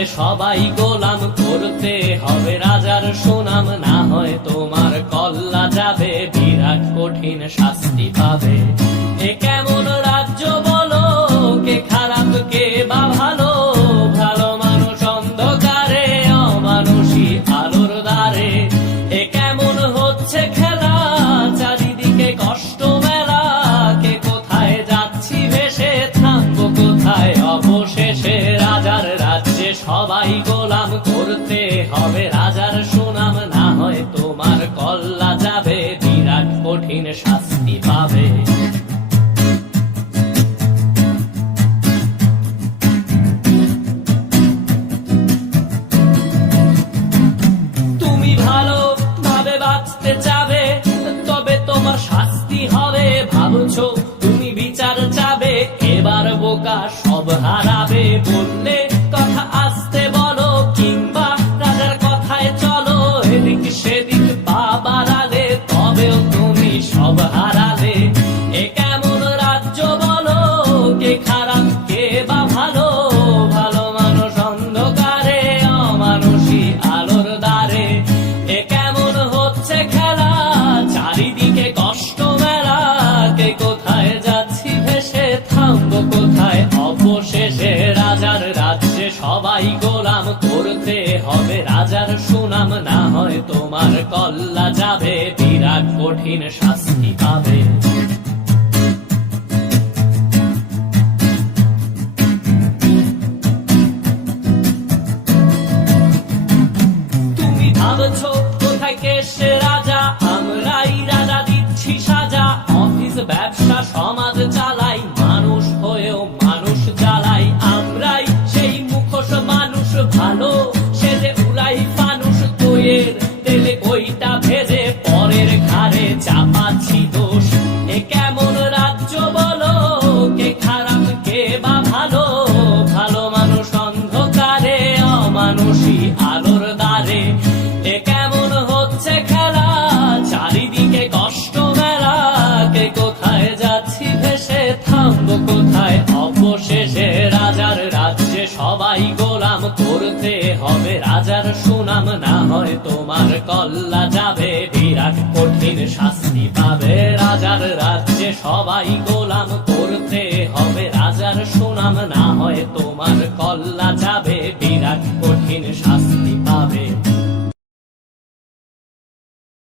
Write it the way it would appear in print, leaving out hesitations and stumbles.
রাজ্যে সবাই গোলাম, করতে হবে রাজার সুনাম, না হয় তোমার কল্লা যাবে, বিরাট কঠিন শাস্তি পাবে। এ কেমন রাজ্য বলো, কে খারাপ কে বা ভালো, ভালো মানুষ অন্ধকারে, অমানুষী আলোর দ্বারে। এ কেমন হচ্ছে খেলা, চারিদিকে কষ্ট মেলা, কে কোথায় যাচ্ছি ভেসে, থামবো কোথায় অবশেষে। রাজার রাজ্যে সবাই গোলাম, করতে হবে রাজার সুনাম, না হয় তোমার কল্লা যাবে, বিরাট কঠিন শাস্তি পাবে। তুমি ভালো ভাবে বাঁচতে চাবে, তবে তোমার শাস্তি হবে। ভাবছো তুমি বিচার চাবে, এবার বোকা সব হারাবে। বললে কথা আসতে বলো, কিংবা রাজার কথায় চলো, এদিক সেদিক পা বাড়ালে, তবেও তুমি সব হারালে। এ কেমন রাজ্য বলো, কে খারাপ কে বা ভালো, ভালো মানুষ অন্ধকারে, অমানুষী আলোর দ্বারে। এ কেমন হচ্ছে খেলা, চারিদিকে কষ্ট মেলা, কে কোথায় যাচ্ছি ভেসে, থামবো কোথায় অবশেষে। রাজার রাজ্যে সবাই গোলাম, করতে হবে রাজার সুনাম, না হয় তোমার কল্লা যাবে, বিরাট কঠিন শাস্তি পাবে। তুমি ভাবছো কোথায় কেসে রাজা, আমরাই রাজা দিচ্ছি সাজা। অফিস ব্যবসা সমাজ চালাই, মানুষ হয়েও মানুষ জ্বালাই। আমরাই সেই মুখোশ মানুষ ভালো, সেজে উড়াই ফানুষ দইয়ের তেলে ওইটা ভেজে, পরের ঘাড়ে চাপাচ্ছি দোষ। এ কেমন রাজ্য বলো, কে খারাপ কে বা ভালো, ভালো মানুষ অন্ধকারে, অমানুষী আলোর দ্বারে। এ কেমন হচ্ছে খেলা, চারিদিকে কষ্ট মেলা, কে কোথায় যাচ্ছি ভেসে, থামবো কোথায় অবশেষে। রাজার রাজ্যে সবাই গোলাম, করতে হবে রাজার সুনাম, না হয় তোমার কল্লা যাবে, বিরাট কঠিন শাস্তি পাবে। রাজার রাজ্যে সবাই গোলাম, করতে হবে রাজার সুনাম, না হয় তোমার কল্লা যাবে, বিরাট কঠিন শাস্তি পাবে।